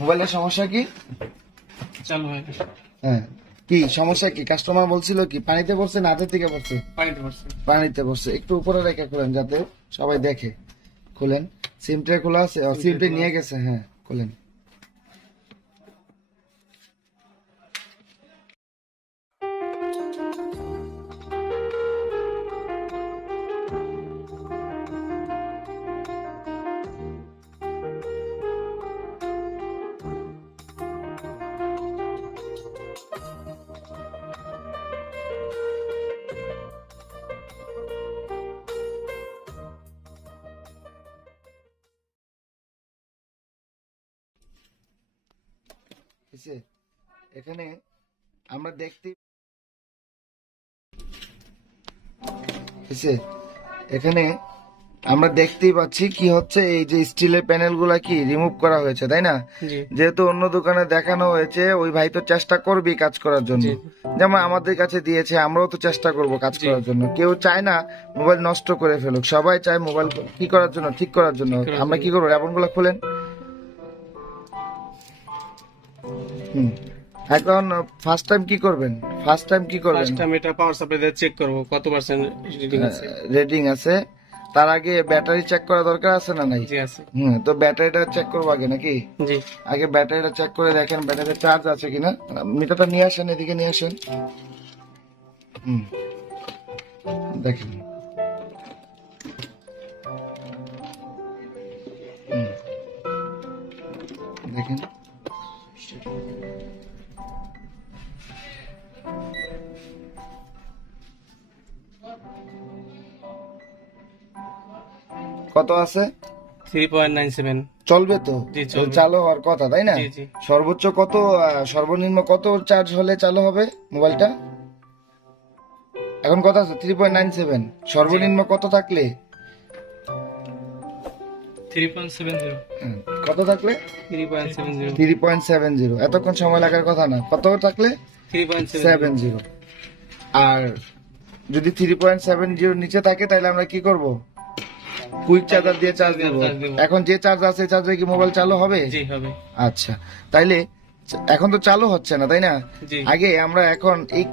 মোবাইলের সমস্যা কি? চালু হয় না। হ্যাঁ, কি সমস্যা কি? কাস্টমার বলছিল কি পানিতে পড়ছে না হাতের থেকে পড়ছে? পানিতে পড়ছে। পানিতে পড়ছে। একটু উপরে রেখে খোলেন যাতে সবাই দেখে। খোলেন। সিম ট্রে খোলা আছে? সিম ট্রে নিয়ে গেছে। হ্যাঁ, খোলেন। এখানে আমরা দেখতে এখানে আমরা দেখতেই পাচ্ছি কি হচ্ছে, এই যে স্টিলের প্যানেল গুলা কি রিমুভ করা হয়েছে, তাই না? যেহেতু অন্য দোকানে দেখানো হয়েছে, ওই ভাই তো চেষ্টা করবি কাজ করার জন্য, যেমন আমাদের কাছে দিয়েছে, আমরাও তো চেষ্টা করব কাজ করার জন্য। কেউ চায় না মোবাইল নষ্ট করে ফেলুক, সবাই চায় মোবাইল কি করার জন্য, ঠিক করার জন্য। আমরা কি করবো, র্যাবন গুলা খুলেন। এখন ফার্স্ট টাইম কি করবেন? ফার্স্ট টাইম এটা পাওয়ার সাপ্লাই দিয়ে চেক করব কত পার্সেন্ট রেটিং আছে। তার আগে ব্যাটারি চেক করা দরকার আছে না নাই? জি আছে। তো ব্যাটারিটা চেক করবো আগে নাকি? জি, আগে ব্যাটারিটা চেক করে দেখেন ব্যাটারি চার্জ আছে কিনা। মিটারটা নিয়ে আসেন, এদিকে নিয়ে আসেন। দেখেন দেখেন কত আছে? 3.97 চলবে তো? চালু হওয়ার কথা, তাই না? সর্বোচ্চ কত, সর্বনিম্ন কত চার্জ হলে চালু হবে মোবাইলটা? এখন কত আছে? 3.97। সর্বনিম্ন কত থাকলে? 3.70। কত থাকলে? 3.70। এতক্ষণ সময় লাগার কথা না। কত থাকলে? 3.70। আর যদি 3.70 নিচে থাকে তাহলে আমরা কি করব? কুইক চার্জার দিয়ে চার্জ দেব। এখন যে চার্জ আছে চার্জে কি মোবাইল চালু হবে? জি হবে। আচ্ছা, তাইলে এখন তো চালু হচ্ছে না, তাই না? আগে আমরা এখন এই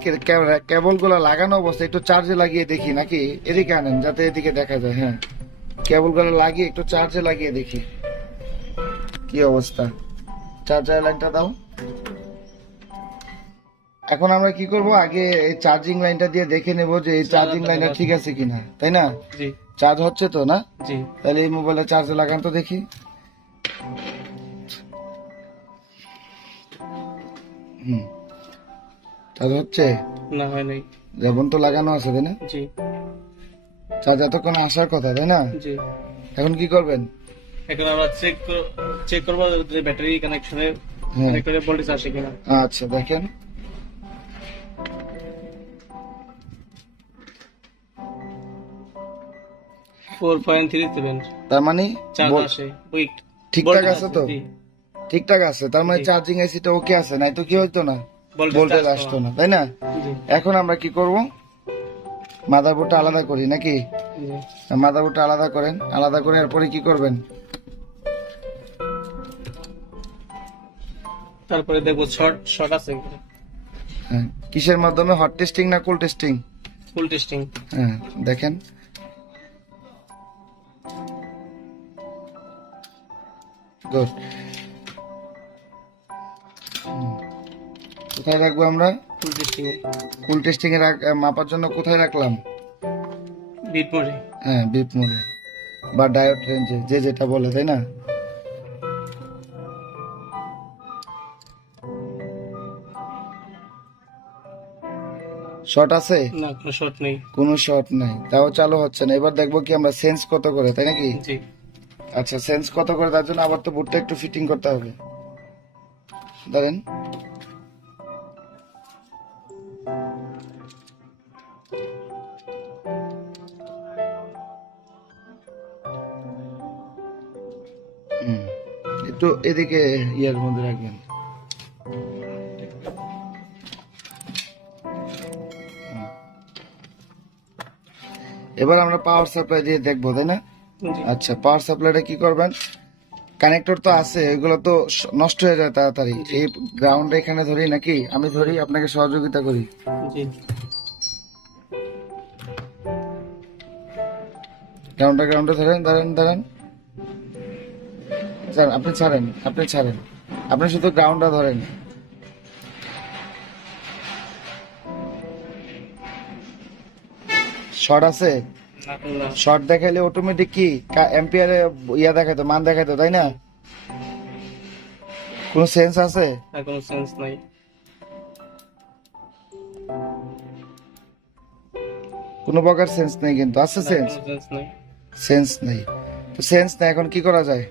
কেবল গুলা লাগানো অবস্থায় একটু চার্জে লাগিয়ে দেখি নাকি? এদিকে আনেন যাতে এদিকে দেখা যায়। হ্যাঁ, কেবল গুলো লাগিয়ে একটু চার্জে লাগিয়ে দেখি কি অবস্থা। চার্জার লাইনটা দাও। এখন আমরা কি করব, আগে এই চার্জিং লাইনটা দিয়ে দেখে নেব যে এই চার্জিং লাইনটা ঠিক আছে কিনা, তাই না? জি, চার্জ হচ্ছে তো না? জি। তাহলে এই মোবাইলে চার্জে লাগান তো দেখি। চার্জ হচ্ছে না? হয় নাই। যেমন তো লাগানো আছে, তাই না? জি। চার্জ এতক্ষণ আসার কথা, তাই না? জি। এখন কি করবেন? এখন আমরা চেক করব যে ব্যাটারি কানেকশনে কানেক্টরে ভোল্টেজ আসে কিনা। আচ্ছা, দেখেন। তার মানে ঠিকঠাক আছে তো? ঠিকঠাক আছে, তার মানে চার্জিং এসিটা ওকে আছে, নাই তো কি হইতো না, ভোল্টেজ আসতো না, তাই না? এখন আমরা কি করব, মাদারবোর্ডটা আলাদা করি নাকি? মাদারবোর্ডটা আলাদা করেন, আলাদা করে এরপরে কি করবেন? তারপরে দেখবো শর্ট আছে। হ্যাঁ, কিসের মাধ্যমে? হট টেস্টিং না কুল টেস্টিং? কুল টেস্টিং। হ্যাঁ, দেখেন। গুড। কোথায় রাখবো আমরা? কুল টেস্টিং। কুল টেস্টিং এর মাপার জন্য কোথায় রাখলাম? বিপ মোডে। হ্যাঁ, বিপ মোডে বা ডায়োড রেঞ্জে, যে যেটা বলে, তাই না? শর্ট আছে? না, কোনো শর্ট নেই। কোনো শর্ট নাই, তাও চালু হচ্ছে না। এবার দেখবো কি আমরা সেন্স কত করে, তাই নাকি? জি। আচ্ছা, সেন্স কত করে, তার জন্য আবার তো বুটটা একটু ফিটিং করতে হবে। ধরেন, একটু এদিকে ইয়ার মধ্যে রাখবেন। এবার আমরা পাওয়ার সাপ্লাই দিয়ে দেখবো, তাই না? আচ্ছা, পাওয়ার সাপ্লাইটা কি করবেন, কানেক্টর তো আছে, এগুলো তো নষ্ট হয়ে যায় তাড়াতাড়ি। এই গ্রাউন্ড এখানে ধরি নাকি? আমি ধরি, আপনাকে সহযোগিতা করি। জি গ্রাউন্ডে ধরেন, দাঁড়ান। স্যার আপনি ছাড়েন, আপনি শুধু গ্রাউন্ডটা ধরেন। শর্ট আছে? শর্ট দেখাইলে অটোমেটিক কি এম্পিয়ারে ইয়া দেখাইতো, মান দেখাইতো, তাই না? কোন সেন্স আছে? কোনো সেন্স নাই। কোনো প্রকার সেন্স নেই, কিন্তু আছে সেন্স? সেন্স নেই। তো সেন্স নাই, এখন কি করা যায়?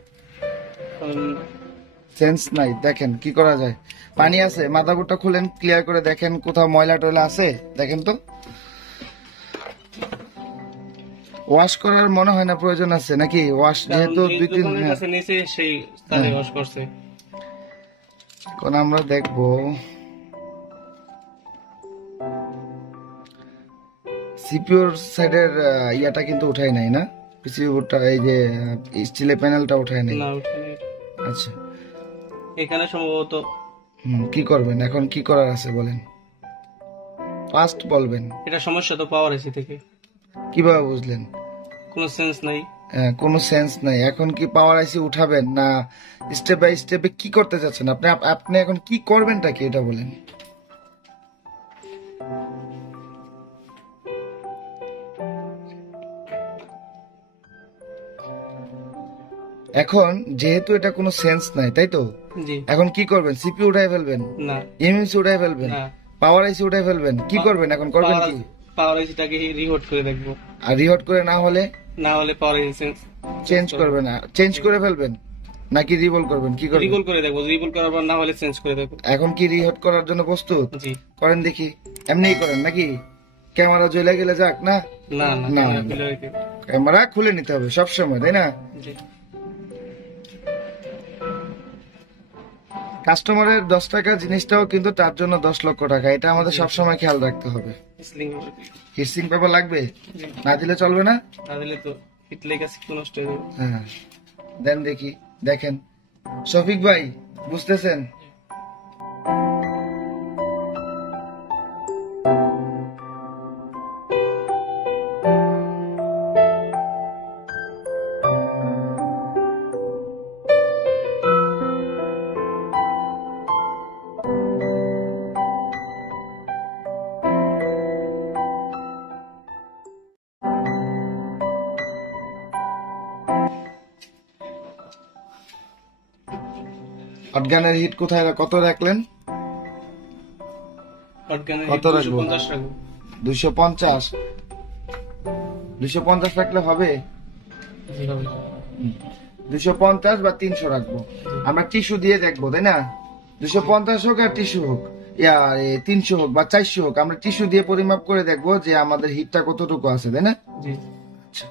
সেন্স নাই, দেখেন কি করা যায়। পানি আছে, মাদারবোর্ডটা খুলেন, ক্লিয়ার করে দেখেন কোথাও ময়লা টয়লা আছে, দেখেন তো। ওয়াশ করার মনে হয় না প্রয়োজন আছে নাকি? ওয়াশ যেহেতু 2-3 এখন আমরা দেখবো সিপিউর সাইডের ইয়াটা কিন্তু উঠাই নাই না, পিসিবিটা, এই যে স্টিলের প্যানেলটা উঠাই নাই। আচ্ছা, এখানে সম্ভবত কি করবেন এখন? কি করার আছে বলেন, ফার্স্ট বলবেন। এটা সমস্যা তো পাওয়ার এসি থেকে। কিভাবে বুঝলেন? কোনো সেন্স নাই। কোনো সেন্স নাই। এখন কি পাওয়ার আইসি উঠাবেন না স্টেপ বাই স্টেপে কি করতে চাচ্ছেন আপনি? আপনি এখন কি করবেনটা কি, এটা বলেন। এখন যেহেতু এটা কোনো সেন্স নাই, তাই তো? এখন কি করবেন? সিপিইউ উঠাই ফেলবেন? না। এমএমসি উঠাই ফেলবেন? পাওয়ার আইসি উঠাই ফেলবেন? কি করবেন এখন? করবেন কি? পাওয়ার আইসিটাকে রিহট করে দেখবো। আর রিহট করে না হলে পাওয়ার আইসি চেঞ্জ করবেন, চেঞ্জ করে ফেলবেন নাকি রিবল করবেন? কি করবেন? রিবল করে দেখবো, রিবল করার পর না হলে চেঞ্জ করে দেখবো। এখন কি রিহট করার জন্য প্রস্তুত? জি করেন দেখি। এমনিই করেন নাকি? ক্যামেরা জ্বলে গেলে যাক না? না না, ক্যামেরা খুলে নিতে হবে সবসময়, তাই না? কাস্টমারের 10 টাকা জিনিসটাও কিন্তু তার জন্য 10 লক্ষ টাকা, এটা আমাদের সবসময় খেয়াল রাখতে হবে। হিটসিং পেপার লাগবে? না দিলে চলবে না? না দিলে তো হিট লেগে নষ্ট হয়ে যাবে। হ্যাঁ, দেন দেখি, দেখেন। শফিক ভাই বুঝতেছেন? হটগানের হিট কোথায়, কত রাখলেন? কত রাখবো? 250 রাখলে হবে? 250 বা 300 রাখবো। আমরা টিস্যু দিয়ে দেখবো, তাই না? 250 হোক আর টিস্যু হোক, 300 হোক বা 400 হোক, আমরা টিস্যু দিয়ে পরিমাপ করে দেখবো যে আমাদের হিটটা কতটুকু আছে, তাই না? আচ্ছা,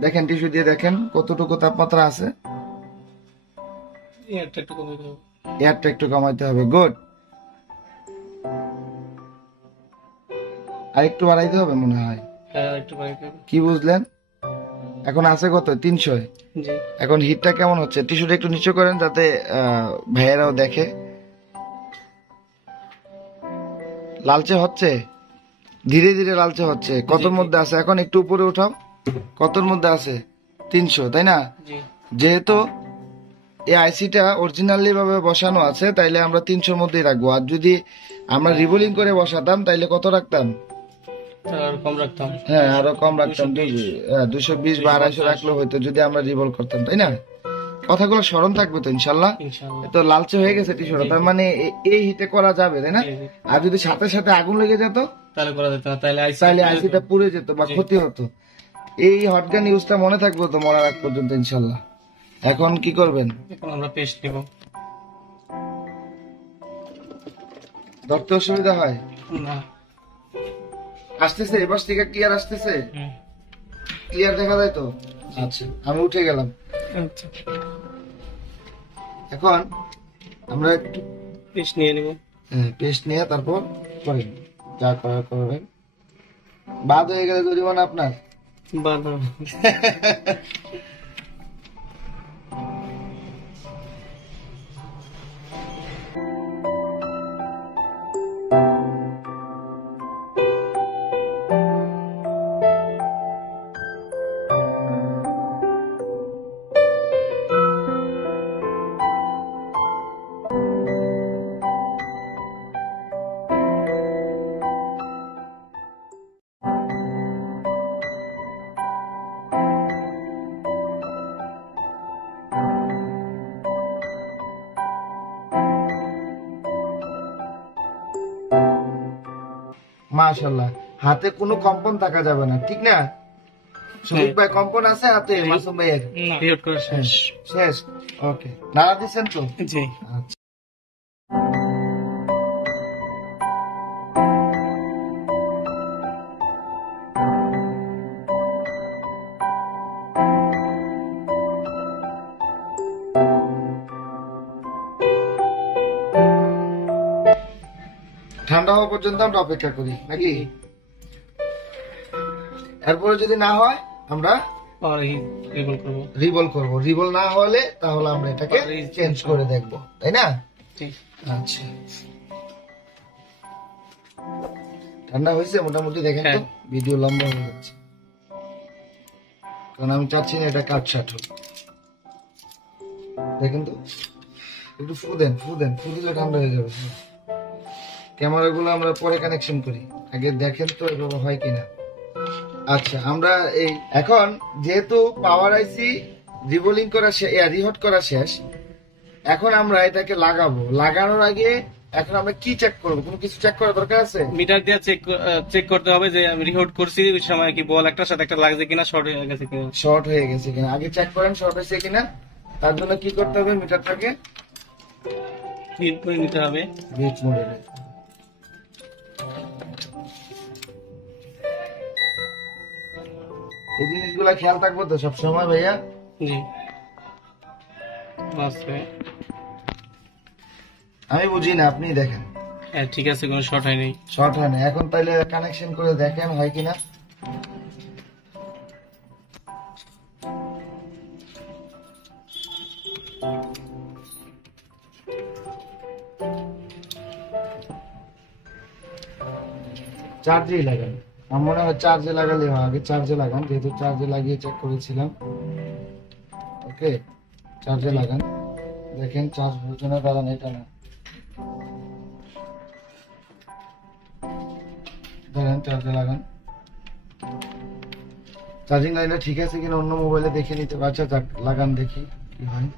দেখেন টিস্যু দিয়ে দেখেন কতটুকু তাপমাত্রা আছে। এয়ারটা একটু কমাইতে হবে। গুড। আর একটু বাড়াইতে হবে মনে হয়। কি বুঝলেন? এখন আছে কত? 300। এখন হিটটা কেমন হচ্ছে? টিস্যুটা একটু নিচু করেন যাতে ভাইয়েরাও দেখে। লালচে হচ্ছে, ধীরে ধীরে লালচে হচ্ছে। কতর মধ্যে আছে এখন? একটু উপরে উঠাও। কতর মধ্যে আছে? 300, তাই না? যেহেতু এই আইসিটা অরিজিনালি ভাবে বসানো আছে, তাইলে আমরা 300-র মধ্যেই রাখবো। আর যদি আমরা রিবোলিং করে বসাতাম তাইলে কত রাখতাম? হ্যাঁ, আরো কম রাখতাম। 220 বা 250 রাখলেও হয়তো, যদি আমরা রিবল করতাম, তাই না? কথাগুলো স্মরণ থাকবে তো ইনশাল্লাহ। তো লালচে হয়ে গেছে টিস্যুটা, তার মানে এই হিটে করা যাবে, তাই না? আর যদি সাথে সাথে আগুন লেগে যেত তাহলে আইসিটা পুড়ে যেত বা ক্ষতি হতো। এই হটগান ইউজটা মনে থাকবে তো মরার আগ পর্যন্ত ইনশাল্লাহ। এখন কি করবেন? এখন আমরা পেস্ট নিব। ধরতে অসুবিধা হয় না? আসতেছে, এবার থেকে ক্লিয়ার আসতেছে? ক্লিয়ার দেখা যায় তো? আচ্ছা, আমি উঠে গেলাম। আচ্ছা, এখন আমরা একটু পেস্ট নিয়ে নিব। হ্যাঁ, পেস্ট নিয়ে তারপর করেন যা করার করবেন। বাদ হয়ে গেলে জরিমানা আপনার। মাশাআল্লাহ, হাতে কোনো কম্পন থাকা যাবে না, ঠিক না? শফিক ভাই কম্পন আছে হাতে? মাসুম ভাইয়ের রিহট করা শেষ। শেষ, ওকে। নাড়া দিচ্ছেন তো? জি। আচ্ছা। ঠান্ডা হওয়া পর্যন্ত আমরা অপেক্ষা করি নাকি? এরপরে যদি না হয় আমরা রিভল করব। রিভল না হলে তাহলে আমরা এটাকে চেঞ্জ করে দেখব, তাই না? আচ্ছা, ঠান্ডা হয়েছে মোটামুটি, দেখেন তো ভিডিও লম্বা হয়ে যাচ্ছে, কারণ আমি চাচ্ছি না এটা কাটছাট হোক। দেখেন তো, একটু ফু দেন, ফু দিলে ঠান্ডা হয়ে যাবে। ক্যামেরা গুলো আমরা পরে কানেকশন করি, আগে দেখেন তো এভাবে হয় কিনা। আচ্ছা, আমরা এই এখন যেহেতু পাওয়ার আইসি রিবোলিং করা রিহট করা শেষ, এখন আমরা এটাকে লাগাবো। লাগানোর আগে এখন আমরা কি চেক করবো? কোনো কিছু চেক করার দরকার আছে? মিটার দিয়ে চেক করতে হবে যে আমি রিহট করছি ওই সময় কি বল একটার সাথে একটা লাগছে কিনা, শর্ট হয়ে গেছে কিনা। শর্ট হয়ে গেছে কিনা আগে চেক করেন, শর্ট হয়েছে কিনা। তার জন্য কি করতে হবে? মিটারটাকে হিট করে নিতে হবে, বিট মোডে। এই জিনিসগুলা খেয়াল থাকবো তো সবসময় ভাইয়া? জি। আমি বুঝি না, আপনি দেখেন। হ্যাঁ ঠিক আছে, কোনো শর্ট হয়নি। শর্ট হয় না। এখন তাইলে কানেকশন করে দেখেন হয় কিনা। চার্জেই লাগান, আমার মনে হয় চার্জে লাগালে হয়। আগে চার্জে লাগান, যেহেতু চার্জে লাগিয়ে চেক করেছিলাম। ওকে, চার্জে লাগান, দেখেন চার্জ হচ্ছে না। দাঁড়ান, এটা না, ধরেন চার্জে লাগান। চার্জিং লাইনটা ঠিক আছে কিনা অন্য মোবাইলে দেখে নিতে পারছে। যাক, লাগান দেখি কি হয়।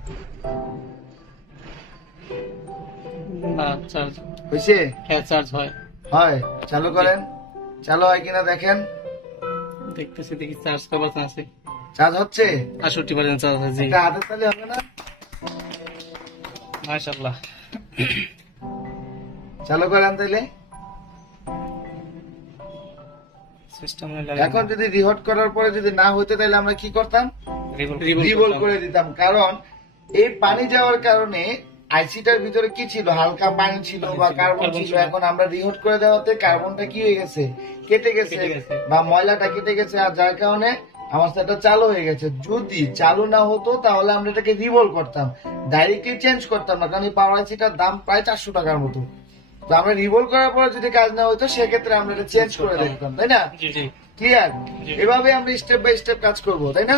না, চার্জ হয়েছে? হ্যাঁ চার্জ হয়। হয়, চালু করেন, চালু হয় কিনা দেখেন। দেখতেছি, দেখি চার্জ কবার আছে। চার্জ হচ্ছে 68% চার্জ আছে। জি, একটা হাতের তালি হবে না? মাশাআল্লাহ। চালু করেন তাইলে। সিস্টেম এখন যদি রিহট করার পরে যদি না হইতে, তাহলে আমরা কি করতাম? রিভল করে দিতাম। কারণ এই পানি যাওয়ার কারণে আইসিটার ভিতরে কি ছিল? হালকা পানি ছিল বা কার্বন ছিল। এখন আমরা রিহট করে দেওয়াতে কার্বনটা কি হয়ে গেছে? কেটে গেছে, বা ময়লাটা কেটে গেছে, আর যার কারণে আমার সেটা চালু হয়ে গেছে। যদি চালু না হতো তাহলে আমরা এটাকে রিভল করতাম, ডাইরেক্টলি চেঞ্জ করতাম না। কারণ এই পাওয়ার আইসিটার দাম প্রায় 400 টাকার মতো। তো আমরা রিভল করার পরে যদি কাজ না হতো, সেক্ষেত্রে আমরা এটা চেঞ্জ করে দেখতাম, তাই না? ক্লিয়ার? এভাবে আমরা স্টেপ বাই স্টেপ কাজ করবো, তাই না?